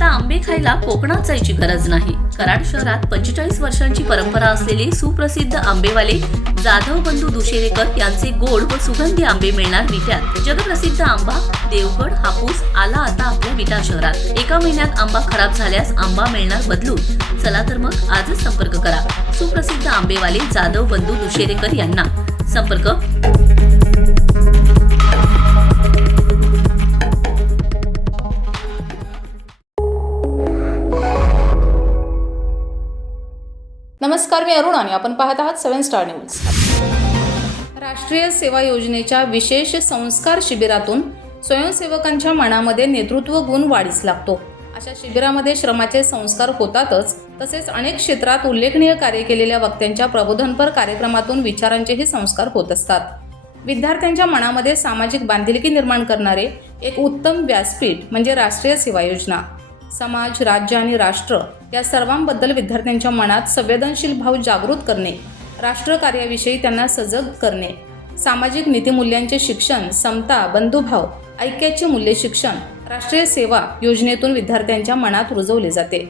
आता आंबे खायला कोकणात जायची गरज नाही. कराड शहरात 45 वर्षांची परंपरा असलेले सुप्रसिद्ध आंबेवाले जाधव बंधू दुशेरेकर यांचे गोड व सुगंधी आंबे मिळणार विट्यात. जगप्रसिद्ध आंबा देवगड हापूस आला आता आपल्या विटा शहरात. एका महिन्यात आंबा खराब झाल्यास आंबा मिळणार बदलून. चला तर मग आजच संपर्क करा सुप्रसिद्ध आंबेवाले जाधव बंधू दुशेरेकर यांना. संपर्क नमस्कार, मी अरुण आणि आपण पाहत आहात 7 स्टार न्यूज. राष्ट्रीय सेवा योजनेच्या विशेष संस्कार शिबिरातून स्वयंसेवकांच्या मनामध्ये नेतृत्व गुण वाढीस लागतो. अशा शिबिरामध्ये श्रमाचे संस्कार होतातच, तसेच अनेक क्षेत्रात उल्लेखनीय कार्य केलेल्या वक्त्यांच्या प्रबोधनपर कार्यक्रमातून विचारांचेही संस्कार होत असतात. विद्यार्थ्यांच्या मनामध्ये सामाजिक बांधिलकी निर्माण करणारे एक उत्तम व्यासपीठ म्हणजे राष्ट्रीय सेवा योजना. समाज, राज्य आणि राष्ट्र या सर्वांबद्दल विद्यार्थ्यांच्या मनात संवेदनशील भाव जागृत करणे, राष्ट्रकार्याविषयी त्यांना सजग करणे, सामाजिक नीतिमूल्यांचे शिक्षण, समता, बंधुभाव, ऐक्याचे मूल्य शिक्षण राष्ट्रीय सेवा योजनेतून विद्यार्थ्यांच्या मनात रुजवले जाते.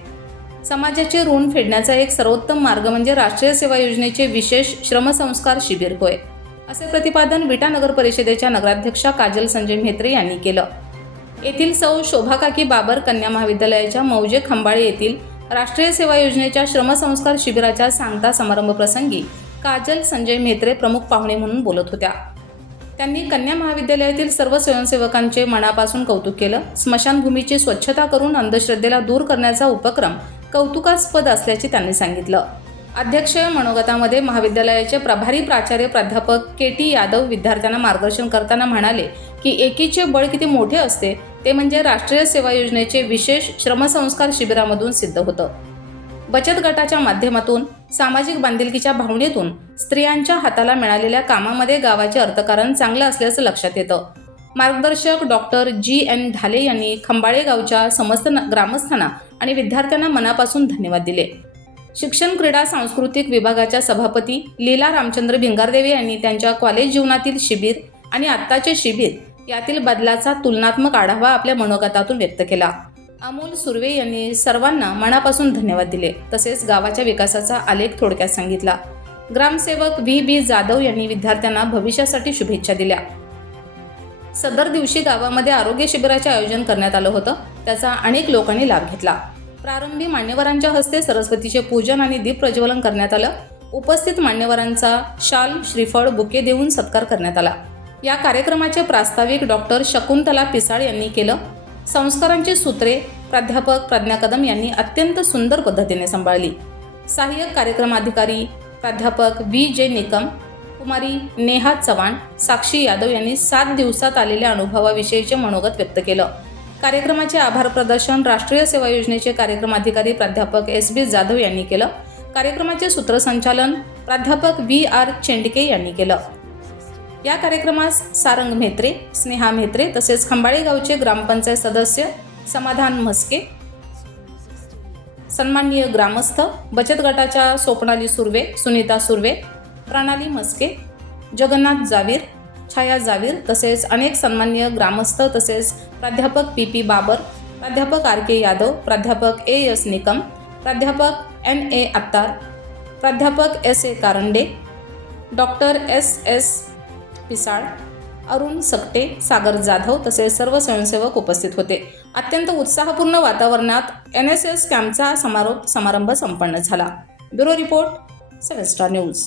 समाजाचे ऋण फेडण्याचा एक सर्वोत्तम मार्ग म्हणजे राष्ट्रीय सेवा योजनेचे विशेष श्रमसंस्कार शिबिर होय, असे प्रतिपादन विटा नगर परिषदेच्या नगराध्यक्षा काजल संजय म्हेत्रे यांनी केलं. येथील सौ शोभाकाकी बाबर कन्या महाविद्यालयाच्या मौजे खंबाळे येथील राष्ट्रीय सेवा योजनेच्या श्रमसंस्कार शिबिराच्या सांगता समारंभ प्रसंगी काजल संजय म्हेत्रे प्रमुख पाहुणे म्हणून बोलत होत्या. त्यांनी कन्या महाविद्यालयातील सर्व स्वयंसेवकांचे मनापासून कौतुक केलं. स्मशानभूमीची स्वच्छता करून अंधश्रद्धेला दूर करण्याचा उपक्रम कौतुकास्पद असल्याचे त्यांनी सांगितलं. अध्यक्ष मनोगतामध्ये महाविद्यालयाचे प्रभारी प्राचार्य प्राध्यापक के.टी. यादव विद्यार्थ्यांना मार्गदर्शन करताना म्हणाले की एकीचे बळ किती मोठे असते ते म्हणजे राष्ट्रीय सेवा योजनेचे विशेष श्रमसंस्कार शिबिरामधून सिद्ध होतं. बचत गटाच्या माध्यमातून सामाजिक बांधिलकीच्या भावनेतून स्त्रियांच्या हाताला मिळालेल्या कामामध्ये गावाचे अर्थकारण चांगलं असल्याचं लक्षात येतं. मार्गदर्शक डॉक्टर G.N. ढाले यांनी खंबाळे गावच्या समस्त ग्रामस्थांना आणि विद्यार्थ्यांना मनापासून धन्यवाद दिले. शिक्षण, क्रीडा, सांस्कृतिक विभागाच्या सभापती लीला रामचंद्र भिंगारदेवे यांनी त्यांच्या कॉलेज जीवनातील शिबिर आणि आत्ताचे शिबिर यातील बदलाचा तुलनात्मक आढावा आपल्या मनोगतातून व्यक्त केला. अमोल सुर्वे यांनी सर्वांना मनापासून धन्यवाद दिले. तसेच गावाच्या विकासाचा आलेख थोडक्यात सांगितला. ग्रामसेवक V.B. जाधव यांनी विद्यार्थ्यांना भविष्यासाठी शुभेच्छा दिल्या. सदर दिवशी गावामध्ये आरोग्य शिबिराचे आयोजन करण्यात आलं होतं. त्याचा अनेक लोकांनी लाभ घेतला. प्रारंभी मान्यवरांच्या हस्ते सरस्वतीचे पूजन आणि दीप प्रज्वलन करण्यात आलं. उपस्थित मान्यवरांचा शाल, श्रीफळ, बुके देऊन सत्कार करण्यात आला. या कार्यक्रमाचे प्रास्ताविक डॉक्टर शकुंतला पिसाळ यांनी केलं. संस्कारांची सूत्रे प्राध्यापक प्रज्ञा कदम यांनी अत्यंत सुंदर पद्धतीने सांभाळली. सहाय्यक कार्यक्रमाधिकारी प्राध्यापक V.J. निकम, कुमारी नेहा चव्हाण, साक्षी यादव यांनी 7 दिवसात आलेल्या अनुभवाविषयीचे मनोगत व्यक्त केलं. कार्यक्रमाचे आभार प्रदर्शन राष्ट्रीय सेवा योजनेचे कार्यक्रमाधिकारी प्राध्यापक S.B. जाधव यांनी केलं. कार्यक्रमाचे सूत्रसंचालन प्राध्यापक V.R. चेंडके यांनी केलं. या कार्यक्रमास सारंग म्हेत्रे, स्नेहा म्हेत्रे तसेच खंबाळे गावचे ग्रामपंचायत सदस्य समाधान म्हस्के, सन्माननीय ग्रामस्थ, बचत गटाच्या स्वप्नाली सुर्वे, सुनीता सुर्वे, प्रणाली म्हस्के, जगन्नाथ जावीर, छाया जावीर तसेच अनेक सन्माननीय ग्रामस्थ तसेच प्राध्यापक P.P. बाबर, प्राध्यापक R.K. यादव, प्राध्यापक A.S. निकम, प्राध्यापक N.A. अत्तार, प्राध्यापक S.A. Karande, doctor S.S. Pisal, Arun Sakate, Sagar Jadhav तसेच सर्व स्वयंसेवक उपस्थित होते. अत्यंत उत्साहपूर्ण वातावरणात NSS कॅम्पचा समारोप समारंभ संपन्न झाला. Bureau report 7 star news.